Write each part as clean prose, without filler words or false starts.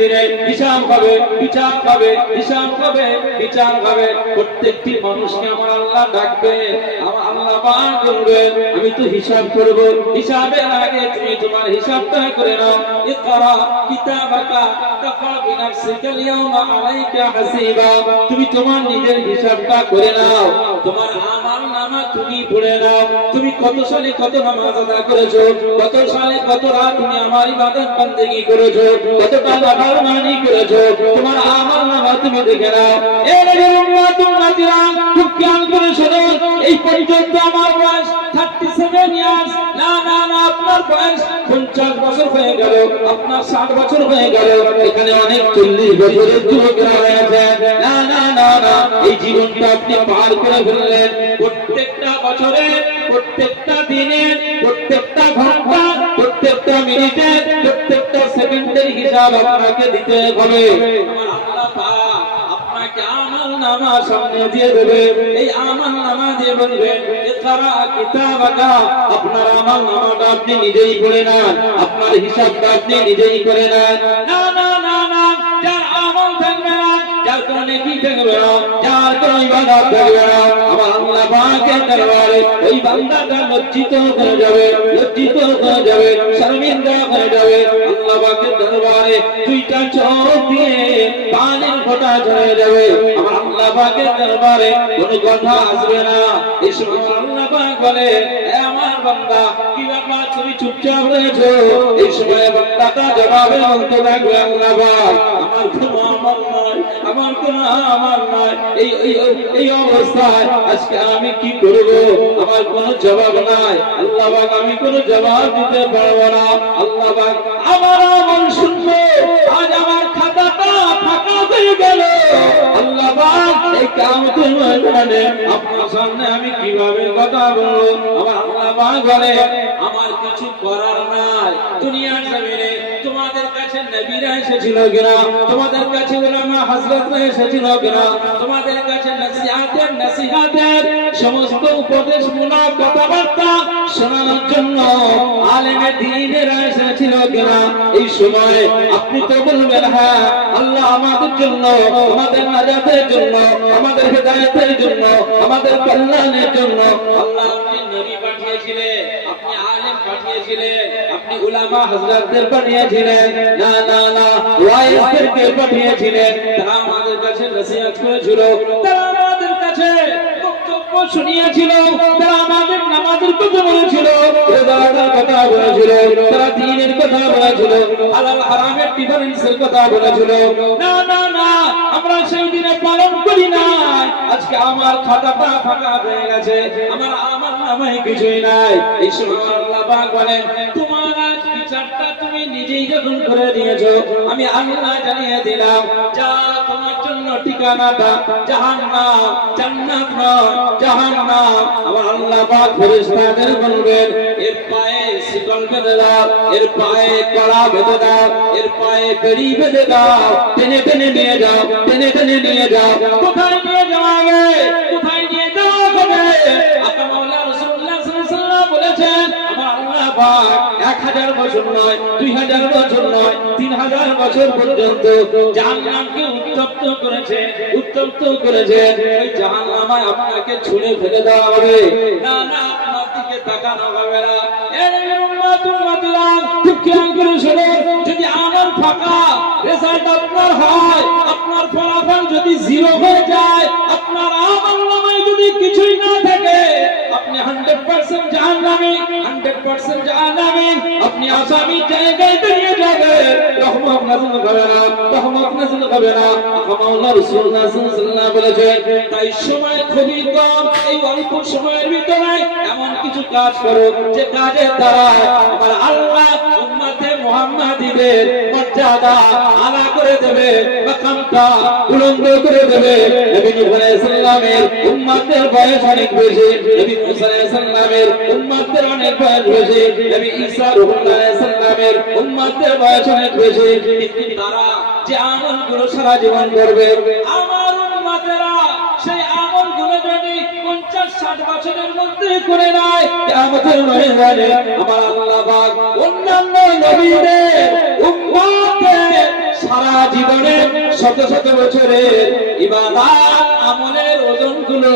ধীরে ধীরে হিসাব হবে, বিচার হবে, হিসাব হবে, বিচার হবে। প্রত্যেকটি মানুষকে আমার আল্লাহ ডাকবে, আমার আল্লাহ পাক বলবেন আমি তো হিসাব করব, হিসাবের আগে তুমি তোমার হিসাবটা করে নাও। ইকরা কিতাবাকা কাফা বিনাফসিকা আল-ইয়াওমা আলাইকা হাসিবা। তুমি তোমার নিজের হিসাবটা করে নাও, তোমার আমলনামা তুমি পড়ে নাও। তুমি কত সালে কত নামাজ আদায় করেছো, কত সালে কত রাত তুমি আমার ইবাদত বন্দেগী করেছো, কতটা নাফরমানি করেছো, তোমার আমলনামা তুমি দেখে নাও। এই নবীর উম্মত উম্মতিরা খুব খেয়াল করে শোনো, এই পর্যন্ত আমার বয়স 37 ইয়ার্স। না না না, আপনার বয়স 50 বছর হয়ে গেল, আপনার 60 বছর হয়ে গেল, এখানে অনেক 40 বছরের যুবকরা রয়েছে। না না না না, এই জীবনটা আপনি পার করে ফেললেন। প্রত্যেকটা বছরে, প্রত্যেকটা দিনে, প্রত্যেকটা ঘন্টা, প্রত্যেকটা মিনিটে, প্রত্যেকটা সেকেন্ডের হিসাব আপনাকে দিতে হবে। আল্লাহ পাক আপনাকে আমলনামা সামনে দিয়ে দেবে, এই আমলনামা দিয়ে বলবেন ইকরা কিতাবাকা। আপনার আমলনামাটা আপনি নিজেই পড়ে নেন, আপনার হিসাবটা আপনি নিজেই করে নেন। না না না না, যার আমল থাকবে না, যার কোনো নেকি থাকবে না, যার কোনো ইবাদত থাকবে না, আমার আল্লাহ পাকের দরবারে ওই বান্দাটা লজ্জিত হয়ে যাবে, লজ্জিত হয়ে যাবে, শর্মিন্দা হয়ে যাবে। আল্লাহ পাকের দরবারে দুইটা চোখ দিয়ে পানির ফোঁটা ঝরে যাবে। আমার আল্লাহ পাকের দরবারে কোনো কথা আসবে না। এই সময় আল্লাহ পাক বলে এ আমার বান্দা, কি ব্যাপার তুমি চুপচাপ রয়েছো? এই সময় বান্দাটা জবাবে বলতে থাকবে আল্লাহ পাক আমার কোনো আমল নয়, আমার কোনো আমল নয়, এই অবস্থায় আজকে আমি কি করব? আমার কোনো জবাব নাই। আল্লাহ পাক আমি কোনো জবাব দিতে পারবো না। আল্লাহ পাক আমার আমল শুনবে, আজ আমার খাতাটা ফাঁকা হয়ে গেল। আল্লাহ পাক এই কিয়ামতের ময়দানে আপনার সামনে আমি কিভাবে কথা বলবো? আমার আল্লাহ পাক বলে আমার কিছু করার নাই। দুনিয়ার জমিনে তোমাদের কাছে নবীরা এসেছিল কিনা, তোমাদের কাছে উলামা হযরতরা এসেছিল কিনা, তোমাদের কাছে নসিহাতের সমস্ত উপদেশমূলক কথাবার্তা শোনানোর জন্য আলেমে দ্বীনেরা এসেছিল কিনা? এই সময় আপনি তো বলবেন হ্যাঁ, আল্লাহ আমাদের জন্য, আমাদের নাজাতের জন্য, আমাদের হেদায়েতের জন্য, আমাদের কল্যাণের জন্য আল্লাহ আপনি নবী পাঠিয়েছিলেন, আপনি আলেম পাঠিয়েছিলেন, আপনি উলামা হযরতদের পাঠিয়েছিলেন। না না না, ওয়াইজদেরকে পাঠিয়েছিলেন। তারা আমাদের কাছে নসিহত করেছিল, তারা আমাদের কাছে বক্তব্য শুনিয়েছিল, তারা আমাদের নামাজের কথা বলেছিল, রোজার কথা বলেছিল, তারা দ্বীনের কথা বলেছিল, হালাল হারামের ডিফারেন্সের কথা বলেছিল। না না না, আমরা সেই দিনে পালন করি না। আজকে আমার খাতাটা ফাঁকা হয়ে গেছে, আমার নামায় কিছুই নাই। এই সময় আল্লাহ পাক বলেন তোমার আজ বিচারটা তুমি নিজেই যখন করে দিয়েছো, আমি আল্লাহ জানিয়ে দিলাম যা তোমার জন্য ঠিকানাটা জাহান্নাম, জান্নাত নয় জাহান্নাম। আমার আল্লাহ পাক ফেরেশতাদের বলবেন এর পায়ে শিকল বেঁধে দাও, এর পায়ে কড়া বেঁধে দাও, এর পায়ে বেড়ি বেঁধে দাও, টেনে টেনে নিয়ে যাও, টেনে টেনে নিয়ে যাও। কোথায় নিয়ে যাওয়া হবে? কোথায় নিয়ে যাওয়া হবে? আকা মাওলা রাসূলুল্লাহ সাল্লাল্লাহু আলাইহি ওয়াসাল্লাম বলেছেন আমার আল্লাহ পাক 1000 বছর নয়, 2000 বছর নয়, 3000 বছর পর্যন্ত জাহান্নামকে উত্তপ্ত করেছে, উত্তপ্ত করেছে। ওই জাহান্নামায় আপনাকে ছুঁড়ে ফেলে দেওয়া হবে। না না, আপনার দিকে তাকানো হবে না। এর উম্মত উম্মতিরা খুব খেয়াল করে শোনো, যদি আমল ফাঁকা, রেজাল্ট আপনার হয়, আপনার ফলাফল যদি 0 হয়ে যায়, আপনার আমলনামায় যদি কিছুই না থাকে, আপনি 100% জাহান্নামী, 100% জাহান্নামী। আপনি আসামি জায়গায় দাঁড়িয়ে যাবেন, রহমত নাযিল হবে না, রহমত নাযিল হবে না। মাওলা রাসূলুল্লাহ সাল্লাল্লাহু আলাইহি ওয়াসাল্লাম বলেছেন তাই সময় খুবই কম, এই অল্প সময়ের ভিতরে এমন কিছু কাজ করো যে কাজের দ্বারা আমার আল্লাহ উম্মতে মুহাম্মাদীদের মর্যাদা আলা করে দেবে, মাকামটা বুলন্দ করে দেবে। নবী নূহ আলাইহিস সালামের উম্মতের বয়স অনেক বেশি, নবী মুসা আলাইহিস সালামের উম্মতের অনেক বয়স বেশি, নবী ঈসা রূহুল্লাহ আলাইহিস সালামের উম্মতের বয়স অনেক বেশি। কিন্তু তারা যে আমলগুলো সারা জীবন করবে, আমার উম্মতেরা সেই আমলগুলো যদি 50-60 বছরের মধ্যে করে নেয়, কিয়ামতের ময়দানে আমার আল্লাহ পাক অন্যান্য নবীদের উম্মতদের সারা সারা জীবনে শত শত বছরের ইবাদত আমলের ওজনগুলো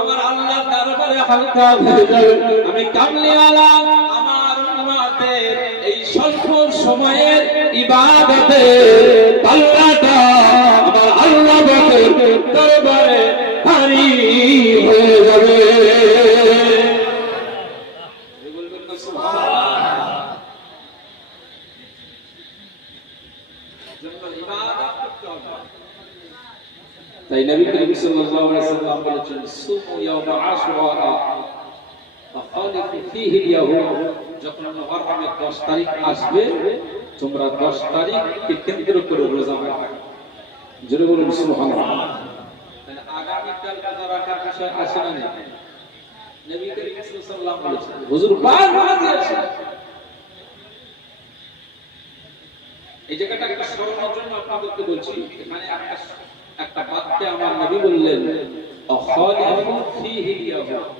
আমার আল্লাহর দরবারে হালকা হয়ে যাবে। আমি কামলিওয়ালা আমার উম্মতের এই স্বল্প সময়ের ইবাদতে আল্লাহটা আমার আল্লাহ পাকের দরবারে ভারী হয়ে যাবে। বলবেন না সুবহানাল্লাহ। তাই নবী করিম সাল্লাল্লাহু আলাইহি ওয়াসাল্লাম বলেছেন সুমু ইয়াওমা আশুরা ফাখালিফু ফীহি আল-ইয়াহুদ। যখন মুহররমের 10 তারিখ আসবে তোমরা 10 তারিখকে কেন্দ্র করে রোজা রাখবে। জোরে বলুন সুবহানাল্লাহ। তাহলে আগামী কাল রোজা রাখার বিষয় আসে না নেই? নবী করিম সাল্লাল্লাহু আলাইহি ওয়াসাল্লাম বলেছেন, হুজুর পাক বলে দিয়েছেন। এই জায়গাটা একটা স্মরণের জন্য আপনাদেরকে বলছি। এখানে একটা বাক্যে আমার নবী বললেন আখালিফু ফীহি আল-ইয়াহুদ।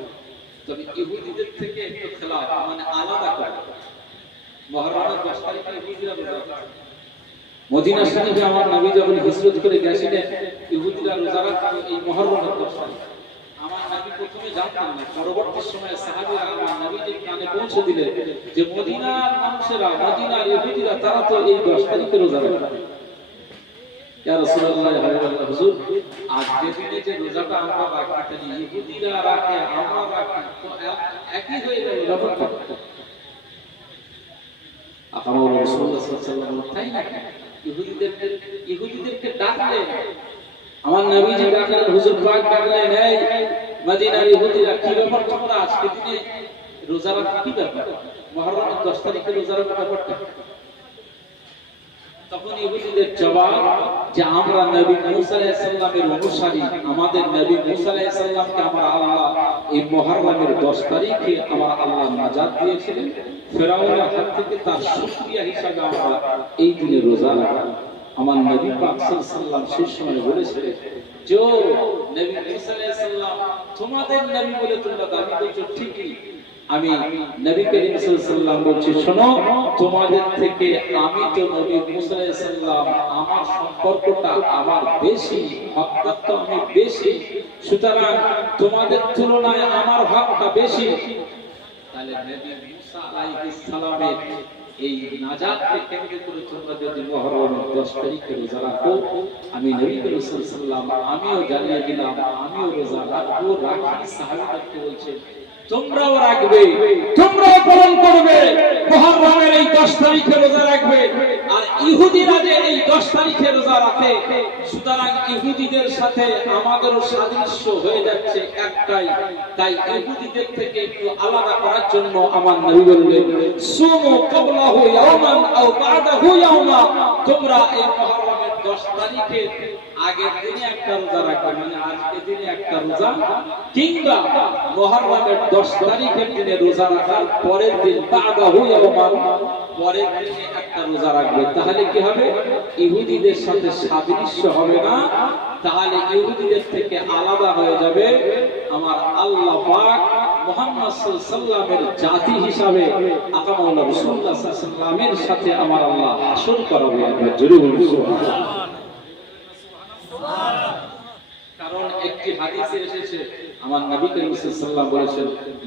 তবে ইহুদিদের থেকে একটু খেলাফ মানে আলাদা করে। মুহররমের 10 তারিখে ইহুদিরা রোজা রাখে। মদিনা শরীফে আমার নবী যখন হিজরত করে গেছিলেন ইহুদিরা রোজা রাখত এই মুহররমের 10 তারিখে। আমার নবী প্রথমে জানতেন না, পরবর্তী সময়ে সাহাবীরা আমার নবীর কানে পৌঁছে দিলেন যে মদিনার মানুষেরা, মদিনার ইহুদিরা তারা তো এই 10 তারিখে রোজা রাখে। ইয়া রাসূলুল্লাহ হাবিবাল্লাহ, হুজুর আজকে দিনে যে রোজাটা আমরা রাখি ইহুদিরা রাখে আমরা রাখি তো একই হয়ে গেল ব্যাপারটা। আকামুর রাসূলুল্লাহ সাল্লাল্লাহু আলাইহি ওয়াসাল্লাম তাই না ইহুদিদেরকে ডাকলেন। আমার নবীজি ডাকলেন, হুজুর পাক ডাকলেন, এই মদিনার ইহুদিরা কি ব্যাপার তোমরা আজকে দিনে রোজা রাখো কি ব্যাপার? মুহররমের 10 তারিখে রোজা রাখার ব্যাপারটা। তখন ইহুদিদের জবাব যে আমরা নবী মুসা আলাইহিস সালামের অনুসারী, আমাদের নবী মুসা আলাইহিস সালামকে আমার আল্লাহ এই মুহররমের 10 তারিখে আমার আল্লাহ নাজাত দিয়েছিলেন ফিরাউনের হাত থেকে, তার শুকরিয়া হিসাবে আমরা এই দিনে রোজা রাখি। আমার নবী পাক সাল্লাল্লাহু আলাইহি ওয়াসাল্লাম সেই সময় বলেছিলেন যে নবী মুসা আলাইহিস সালাম তোমাদের নবী বলে তোমরা দাবি করছো ঠিকই, আমি নবী করিম সাল্লাল্লাহু আলাইহি ওয়াসাল্লাম বলছি শোনো তোমাদের থেকে আমি তো নবী মুসা আলাইহিস সালাম আমার সম্পর্কটা আমার বেশি, হকটা তো আমি বেশি, সুতরাং তোমাদের তুলনায় আমার হকটা বেশি। তাহলে নবী মুসা আলাইহিস সালামের এই নাজাতকে কেন্দ্র করে তোমরা যদি মুহররমের 10 তারিখে রোজা রাখো, আমি নবী করিম সাল্লাল্লাহু আলাইহি ওয়াসাল্লাম আমিও জানিয়ে দিলাম আমিও রোজা রাখবো। রাখি সাহাবীদেরকে বলছে তোমরাও রাখবে, তোমরাও পালন করবে, মুহররমের এই 10 তারিখে রোজা রাখবে। আর ইহুদিরা যে এই 10 তারিখে রোজা রাখে, সুতরাং ইহুদিদের সাথে আমাদেরও সাদৃশ্য হয়ে যাচ্ছে একটাই। তাই ইহুদিদের থেকে একটু আলাদা করার জন্য আমার নবী বললেন সুমু ক্বাবলাহু ইয়াওমান আও বা'দাহু ইয়াওমা, তোমরা এই মুহররমের 10 তারিখে আগের দিনে একটা রোজা রাখবে, মানে আজকের দিনে একটা রোজা, কিংবা মুহররমের 10 তারিখের দিনে রোজা রাখার পরের দিন বা'দাহু ইয়াওমান পরের দিনে একটা রোজা রাখবে। তাহলে কি হবে? ইহুদিদের সাথে সাদৃশ্য হবে না, তাহলে ইহুদিদের থেকে আলাদা হয়ে যাবে। আমার আল্লাহ পাক মুহাম্মদ সাল্লাল্লাহু আলাইহি ওয়াসাল্লামের জাতি হিসাবে আকামাউল্লাহ রাসূলুল্লাহ সাল্লাল্লাহু আলাইহি ওয়াসাল্লামের সাথে আমার আল্লাহ হাসর করাবে। আমরা জোরে বলুন সুবহানাল্লাহ। কারণ একটি হাদিসে এসেছে আমার নবী করিম সাল্লাল্লাহু আলাইহি ওয়াসাল্লাম বলেছেন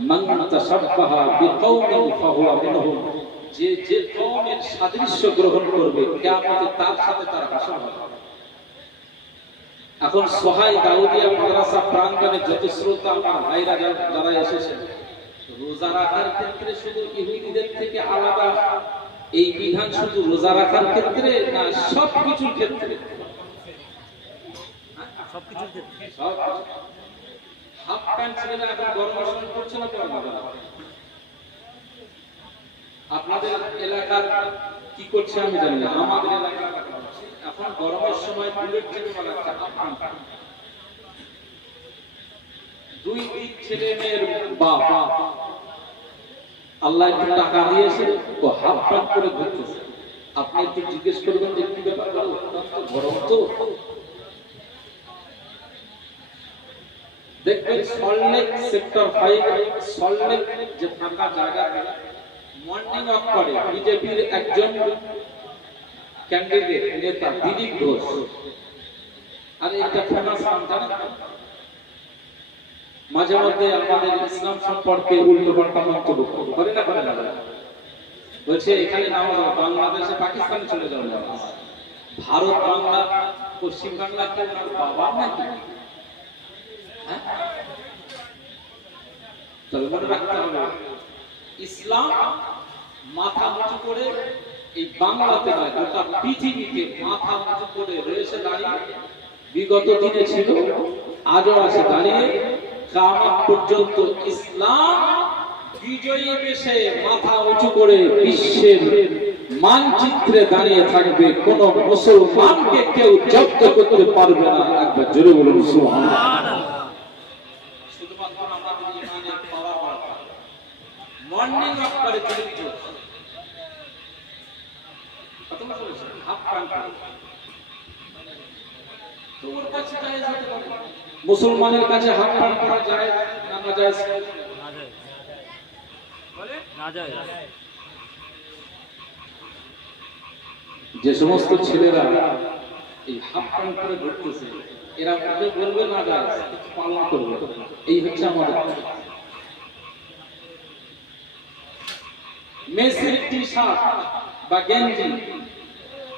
মান তাশাব্বাহা বিকাওমিন ফাহুয়া মিনহুম, যে কওমের সাদৃশ্য গ্রহণ করবে কিয়ামতে তার সাথে তার হাসর হবে। এখন সোহাই দাউদিয়া মাদ্রাসা প্রাঙ্গণে যত শ্রোতা আমার ভাইরা যারা এসেছেন, রোজা রাখার ক্ষেত্রে শুধু ইহুদিদের থেকে আলাদা এই বিধান শুধু রোজা রাখার ক্ষেত্রে না সবকিছুর ক্ষেত্রে? সবকিছুর ক্ষেত্রে হাফ প্যান্ট ছেলেরা এখন গরমের সময় করছে না কেন? আপনাদের এলাকার কি করছে আমি জানি না, আমাদের এলাকার এখন গরমের সময় বুলেট থেকে বানাচ্ছে হাফ প্যান্ট। দুই ছেলে মেয়ের বাপ আল্লাহ একটু টাকা দিয়েছে, ও হাফ প্যান্ট করে ঘুরতেছে। আপনি একটু জিজ্ঞেস করবেন যে কি ব্যাপার, গরম তো। দেখবেন সল্টলেক সেক্টর 5 সল্টলেক যে ফাঁকা জায়গা মর্নিং ওয়াক করে বিজেপির একজন ক্যান্ডিডেট নেতা দিলীপ ঘোষ, আর একটা ফেমাস নাম জানেন? মাঝে মধ্যে আমাদের ইসলাম সম্পর্কে উল্টো পাল্টা মন্তব্য করে না করে না, বলছে এখানে নামাজ বাংলাদেশে পাকিস্তানে চলে যাওয়া নামাজ, ভারত বাংলা পশ্চিম বাংলা কি ওনার বাবার নাকি? তবে মনে রাখতে হবে ইসলাম মাথা উঁচু করে এই বাংলাতে নয় গোটা পৃথিবীতে মাথা উঁচু করে রয়েছে দাঁড়িয়ে, বিগত দিনে ছিল, আজও আছে দাঁড়িয়ে, কিয়ামত পর্যন্ত ইসলাম বিজয়ী বেশে মাথা উঁচু করে বিশ্বের মানচিত্রে দাঁড়িয়ে থাকবে। কোন মুসলমানকে কেউ জব্দ করতে পারবে না। একবার জোরে বলুন সুবহানাল্লাহ। শুধুমাত্র আমাদের ইমানের পাওয়ার বাড়াতে মর্নিং ওয়াক করে দিলীপ ঘোষ, কত বছর হয়েছে? হাফ প্যান্ট তো ওর কাছে যায় যেতে পারে, মুসলমানের কাছে হাফ প্যান্ট পরা যায় না যায়? না যায়। যে সমস্ত ছেলেরা এই হাফ প্যান্ট পরে ঘুরতেছে এরা বলবে না যায়, পালন করবে। এই হচ্ছে আমাদের মেসির টি শার্ট বা গেঞ্জি,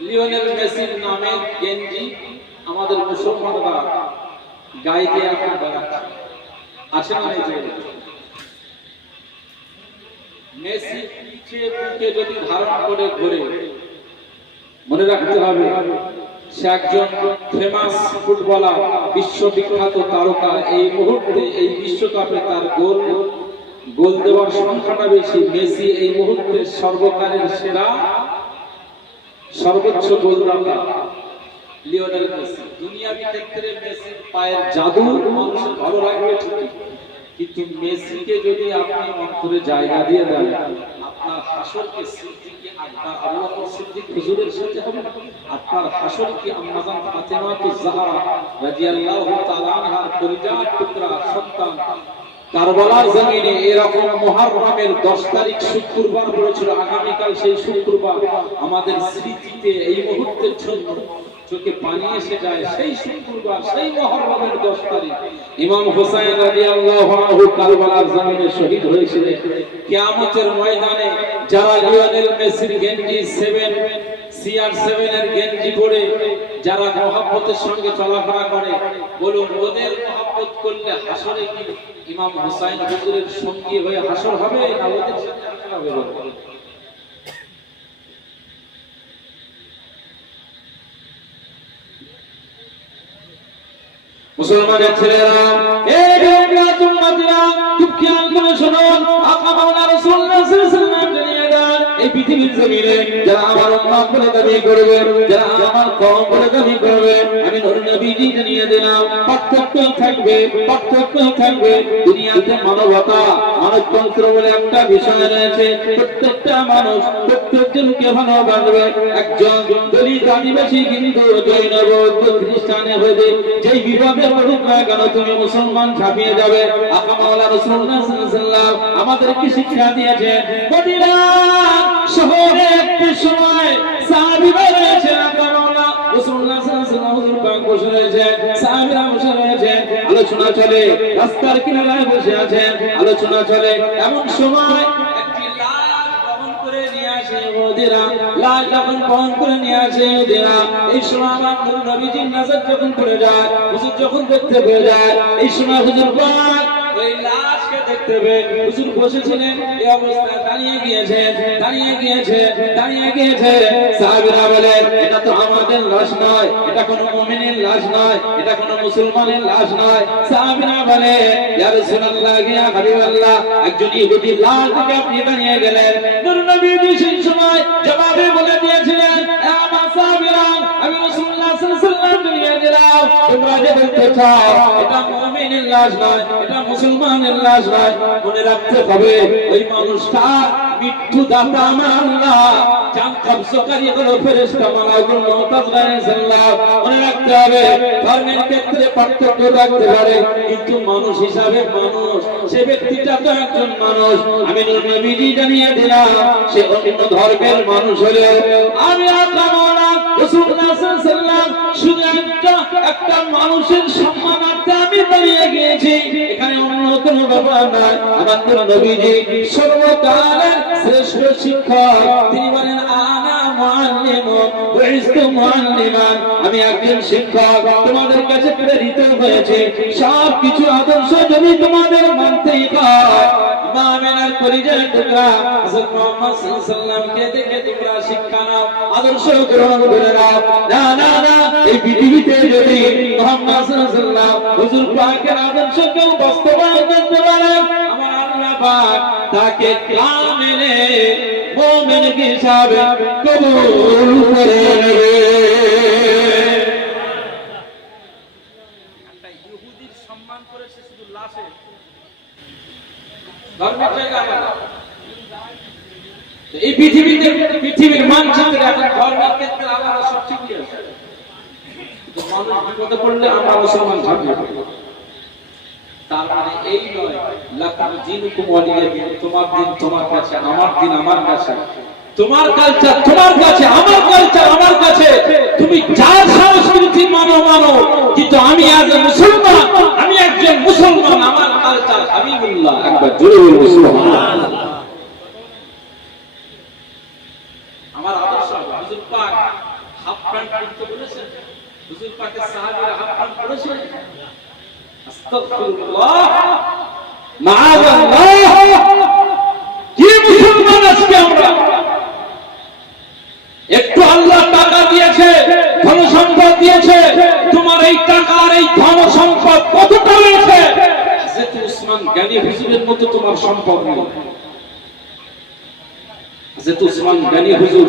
লিওনেল মেসির নামে গেঞ্জি আমাদের মুসলমানরা গায়ে দিয়ে এখন বেড়াচ্ছে, আছে না? মেসি পিঠে বুকে যদি ধারণ করে ঘুরে, মনে রাখতে হবে সে একজন ফেমাস ফুটবলার, বিশ্ববিখ্যাত তারকা। এই মুহূর্তে এই বিশ্বকাপে তার গোল দেওয়ার সংখ্যাটা বেশি। মেসি এই মুহূর্তে সর্বকালের সেরা সর্বোচ্চ গোলদাতা লিওনেল মেসি। দুনিয়াবি ক্ষেত্রে মেসির পায়ের জাদু মানুষের ভালো লাগবে ঠিকই, কিন্তু মেসিকে যদি আপনি অন্তরে জায়গা দিয়ে দেন, আপনার হাসরকে সিদ্দিকে আকবর আবু বকর সিদ্দিক হুজুরের সাথে হবে, আপনার হাসরকে আম্মাজান ফাতেমাতুজ জাহরা রাদিয়াল্লাহু তাআলা আনহার পরিজাত টুকরা সন্তান কারবালার জমিনে এরকম মুহররমের 10 তারিখ শুক্রবার পড়েছিল। আগামীকাল সেই শুক্রবার আমাদের স্মৃতিতে এই মুহূর্তের জন্য চোখে পানি এসে যায়। সেই শুক্রবার, সেই মুহররমের 10 তারিখ ইমাম হোসেন রাদিয়াল্লাহু আনহু কারবালার জমিনে শহীদ হয়েছিলেন। কিয়ামতের ময়দানে যারা লিওনেল মেসির গেঞ্জি 7 CR7 এর গেঞ্জি পরে যারা মহব্বতের সঙ্গে চলাফেরা করে, বলুন ওদের মহব্বত করলে হাসরে কি ইমাম হুসাইন হুজুরের সঙ্গী হয়ে হাসর হবে না ওদের সাথে হাসর হবে? মুসলমানের ছেলেরা, এই বেগুনাত উম্মতিরা, খুব খেয়াল করে শুনুন। আকা মাওলানা রাসূলুল্লাহ সাল্লাল্লাহু আলাইহি ওয়াসাল্লাম জানিয়ে দেন, এই পৃথিবীর জমিনে যারা আমার উম্মত বলে দাবি করবে, যারা আমার কওম বলে দাবি করবে, আমি নূর নবীজি জানিয়ে দিলাম পার্থক্য থাকবে। দুনিয়াতে মানবতা, মানবতন্ত্র বলে একটা বিষয় রয়েছে। প্রত্যেকটা মানুষ প্রত্যেকজনকে ভালোবাসবে। একজন দলিত আদিবাসী হিন্দু জৈন বৌদ্ধ খ্রিস্টান এভাবে যেই বিভাগে পড়ুক না কেন তুমি মুসলমান ছাপিয়ে যাবে। আকা মাওলানা রাসূলুল্লাহ সাল্লাল্লাহু আলাইহি ওয়াসাল্লাম আমাদেরকে শিক্ষা দিয়েছেন। মদিনা শহরে একটি সময় সাহাবীরা রয়েছে, আকা মাওলানা রাসূলুল্লাহ সাল্লাল্লাহু আলাইহি ওয়াসাল্লাম হুজুর পাক বসে রয়েছেন, সাহাবীরা বসে রয়েছেন, আলোচনা চলে, রাস্তার কিনারায় বসে আছেন, আলোচনা চলে। এমন সময় একটি লাশ বহন করে নিয়ে আসে ওদেরা, এই সময় আমার নূর নবীজির নজর যখন পড়ে যায়, হুজুর যখন দেখতে পেয়ে যায়, এই সময় হুজুর পাক ওই লাশকে দেখতে পেয়ে হুজুর বসেছিলেন, এই অবস্থায় দাঁড়িয়ে গিয়েছে। সাহাবীরা বলেন এটা তো আমাদের লাশ নয়, এটা কোনো মুমিনের লাশ নয়, এটা কোনো মুসলমানের লাশ নয়। সাহাবীরা বলে ইয়া রাসূলুল্লাহ, ইয়া হাবিবাল্লাহ, একজন ইহুদির লাশ থেকে আপনি দাঁড়িয়ে গেলেন। নূর নবীজি সেই সময় জবাবে বলে দিয়েছিলেন, আমার সাহাবীরা, আমি রাসূলুল্লাহ সাল্লাল্লাহু আলাইহি ওয়াসাল্লাম দুনিয়া দিলাম, তোমরা যে দেখতে চাও এটা মুমিনের লাশ নয়, এটা মুসলমানের লাশ নয়। মনে রাখতে হবে ওই মানুষটা মৃত্যু দাতা আমার আল্লাহ, জান কবজকারী হলো ফেরেশতা মালাকুল মউত আল্লাহ। মনে রাখতে হবে ধর্মের ক্ষেত্রে পার্থক্য থাকতে পারে, কিন্তু মানুষ হিসাবে মানুষ, সে ব্যক্তিটা তো একজন মানুষ। আমি নূর নবীজি জানিয়ে দিলাম সে অন্য ধর্মের মানুষ হলেও আমি আকা মাওলানা রাসূলুল্লাহ সাল্লাল্লাহু আলাইহি ওয়াসাল্লাম শুধু একটা মানুষের সম্মানার্থে আমি দাঁড়িয়ে গিয়েছি, এখানে অন্য কোনো ব্যাপার নাই। আমার নবীজি সর্বকালের শ্রেষ্ঠ শিক্ষক, তিনি বলেন আনা মুআল্লিমুন বুইস্তু মুআল্লিমান, আমি একজন শিক্ষক, তোমাদের কাছে প্রেরিত হয়েছে। সব কিছু আদর্শ যদি তোমাদের মানতেই হয়, মা আমিনার কলিজার টুকরা হযরত মুহাম্মদ সাল্লাল্লাহু আলাইহি ওয়াসাল্লামকে দেখে তোমরা শিক্ষা নাও, আদর্শ গ্রহণ করে নাও। না না না, এই পৃথিবীতে যদি মুহাম্মদ সাল্লাল্লাহু আলাইহি ওয়াসাল্লাম হুজুর পাকের আদর্শ কেউ বাস্তবায়ন করতে পারে, আমার আল্লাহ পাক তাকে কামেলে মুমিন হিসাবে কবুল করে নেবে। একটা ইহুদির সম্মান করেছে শুধু লাশে, ধর্মের জায়গা না। এই পৃথিবীর মানচিত্রে এখন ধর্মের ক্ষেত্রে আলাদা সব ঠিকই আছে, মানুষ বিপদে পড়লে আমরা মুসলমান থাকবো। তার মানে এই নয় লাকুম দীনুকুম ওয়ালিয়া দিন, তোমার দিন তোমার কাছে, আমার দিন আমার কাছে, তোমার কালচার তোমার কাছে, আমার কালচার আমার কাছে। তুমি যার সংস্কৃতি মানো, কিন্তু আমি আজ মুসলমান, আমি একজন মুসলমান, আমার কালচার হাবিবুল্লাহ। একবার জোরে বলুন সুবহানাল্লাহ। আমার আদর্শ হুজুর পাক হাফ প্যান্ট পরতে বলেছেন, হুজুর পাকের সাহাবীরা হাফ প্যান্ট পরেছেন। আস্তাগফিরুল্লাহ, মাআযাল্লাহ। কি মুসলমান আজকে আমরা? একটু আল্লাহ টাকা দিয়েছে, ধন সম্পদ দিয়েছে, তোমার এই টাকা আর এই ধন সম্পদ কতটা রয়েছে? হযরত উসমান গনি হুজুরের মতো তোমার সম্পদ নেই। হযরত উসমান গনি হুজুর,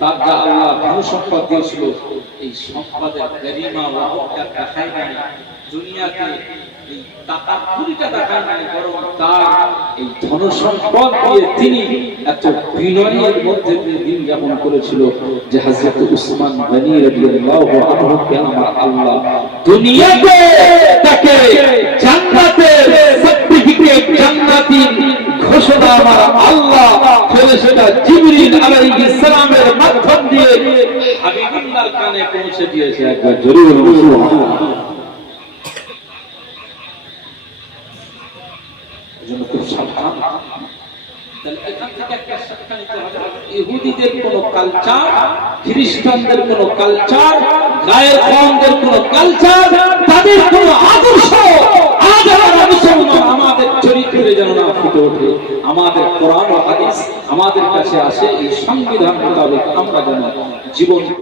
তার যা আল্লাহ ধন সম্পদ দিয়েছিল, এই সম্পদের গরিমা ও হকদার দেখায় নাই দুনিয়াতে, এই টাকা কুড়িটা দেখায় নাই, বরং তার এই ধন সম্পদ দিয়ে তিনি এত বিনয়ের মধ্যে দিয়ে দিন যাপন করেছিল যে হযরত উসমান গনি রাদিয়াল্লাহু আনহু কে আমার আল্লাহ দুনিয়াতে তাকে জান্নাতের সার্টিফিকেট, জান্নাতি ঘোষণা আমার আল্লাহ ফেরেশতা জিবরিল আলাইহিস সালামের মাধ্যম দিয়ে হাবিবুল্লাহর কানে পৌঁছে দিয়েছে। একবার জোরে বলুন সুবহানাল্লাহ। এজন্য খুব সাবধান। তাহলে এখান থেকে একটা শিক্ষা নিতে হবে, ইহুদিদের কোন কালচার, খ্রিস্টানদের কোন কালচার, গায়ের কওমদের কোন কালচার, তাদের কোন আদর্শ আজ আমরা মুসলমান আমাদের চরিত্রে যেন না ফুটে ওঠে। আমাদের কোরআন ও হাদিস আমাদের কাছে আসে, এই সংবিধান মোতাবেক আমরা যেন জীবন